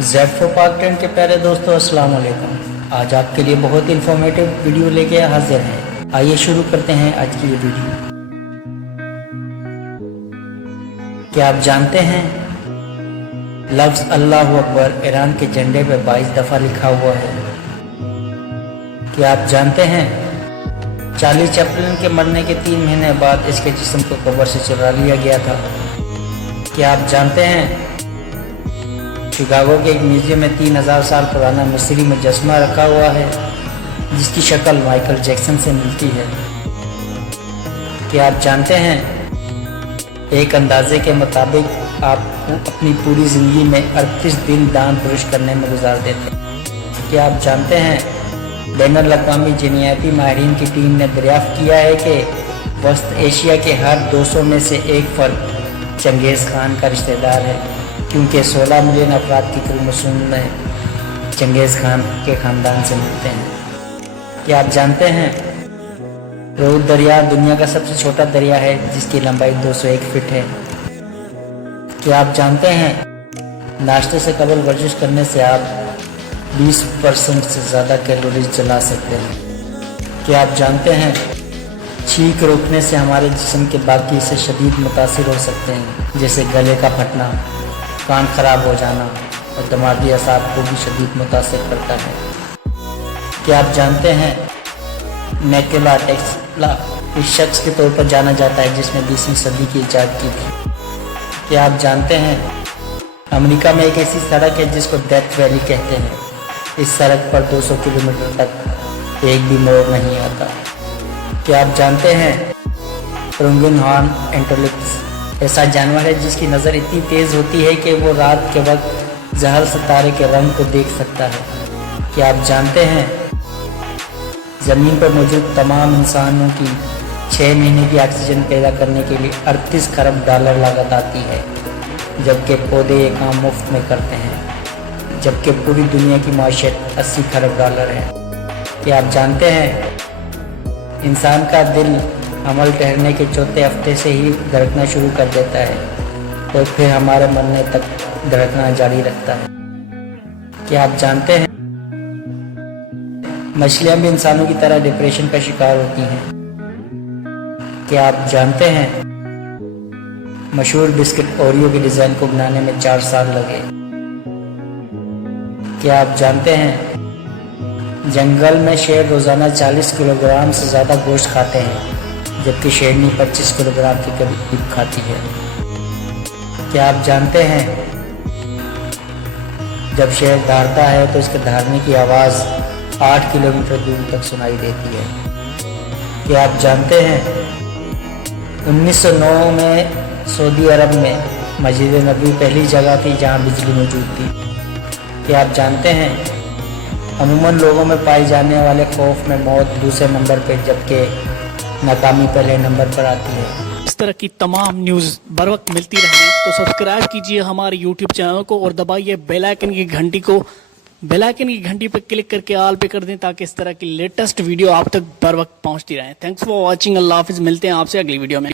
Z4 पाक trend के प्यारे दोस्तों, अस्सलाम वालेकुम। आज आपके लिए बहुत ही इंफॉर्मेटिव वीडियो लेके हाजिर हैं। आइए शुरू करते हैं आज की ये वीडियो। क्या आप जानते हैं लफ्ज़ अल्लाहु अकबर ईरान के झंडे पे 22 दफ़ा लिखा हुआ है? क्या आप जानते हैं चार्ली चैपलिन के मरने के 3 महीने बाद इसके जिस्म को कब्र से चुरा लिया गया था? क्या आप जानते हैं शिकागो के एक म्यूजियम में 3000 साल पुराना मिस्री मुजस्समा रखा हुआ है जिसकी शक्ल माइकल जैक्सन से मिलती है? क्या आप जानते हैं एक अंदाजे के मुताबिक आप अपनी पूरी ज़िंदगी में 38 दिन दांत ब्रश करने में गुजार देते हैं? क्या आप जानते हैं बैनुल अक़वामी जीनियाती माहिरीन की टीम ने दरियाफ्त किया है कि वस्त एशिया के हर 200 में से एक फ़र्द चंगेज़ खान का रिश्तेदार है, क्योंकि 16 मिलियन अफराद की क्रोमोसोम में चंगेज़ खान के ख़ानदान से मिलते हैं। क्या आप जानते हैं रोहू दरिया दुनिया का सबसे छोटा दरिया है जिसकी लंबाई 201 फीट है? क्या आप जानते हैं नाश्ते से कबल वर्जिश करने से आप 20% से ज़्यादा कैलोरीज जला सकते हैं? क्या आप जानते हैं छींक रोकने से हमारे जिस्म के बाकी हिस्से शदीद मुतासिर हो सकते हैं, जैसे गले का फटना, कान खराब हो जाना और दिमागी असाब को भी शदीद मुतासिर करता है? क्या आप जानते हैं निकोला टेस्ला इस शख्स के तौर पर जाना जाता है जिसने 20वीं सदी की इजाद की थी? क्या आप जानते हैं अमेरिका में एक ऐसी सड़क है जिसको डेथ वैली कहते हैं? इस सड़क पर 200 किलोमीटर तक एक भी मोड़ नहीं आता। क्या आप जानते हैं पेंगुइन हॉर्न एंटेलोप्स ऐसा जानवर है जिसकी नज़र इतनी तेज़ होती है कि वो रात के वक्त ज़हर सितारे के रंग को देख सकता है? क्या आप जानते हैं ज़मीन पर मौजूद तमाम इंसानों की 6 महीने की ऑक्सीजन पैदा करने के लिए 38 खरब डॉलर लागत आती है, जबकि पौधे ये काम मुफ्त में करते हैं, जबकि पूरी दुनिया की माशियत 80 खरब डॉलर है। क्या आप जानते हैं इंसान का दिल अमल ठहरने के चौथे हफ्ते से ही धड़कना शुरू कर देता है और फिर हमारे मरने तक धड़कना जारी रखता है? क्या आप जानते हैं मछलियां भी इंसानों की तरह डिप्रेशन का शिकार होती हैं? क्या आप जानते हैं मशहूर बिस्किट ओरियो के डिज़ाइन को बनाने में 4 साल लगे? क्या आप जानते हैं जंगल में शेर रोज़ाना 40 किलोग्राम से ज़्यादा गोश्त खाते हैं, जबकि शेरनी 25 किलोग्राम के करीब खाती है? क्या आप जानते हैं जब शेर दहाड़ता है तो इसके दहाड़ने की आवाज़ 8 किलोमीटर दूर तक सुनाई देती है? क्या आप जानते हैं 1909 में सऊदी अरब में मस्जिद नबी पहली जगह थी जहां बिजली मौजूद थी? क्या आप जानते हैं अमूमन लोगों में पाए जाने वाले खौफ में मौत दूसरे नंबर पर जबकि नाकामी पहले नंबर पर आती है? इस तरह की तमाम न्यूज़ बर वक्त मिलती रहे तो सब्सक्राइब कीजिए हमारे यूट्यूब चैनल को और दबाइए बेल आइकन की घंटी को। बेल आइकन की घंटी पर क्लिक करके ऑल पे कर दें ताकि इस तरह की लेटेस्ट वीडियो आप तक बर वक्त पहुंचती रहे। Thanks for watching. अल्लाह हाफिज़। मिलते हैं आपसे अगली वीडियो में।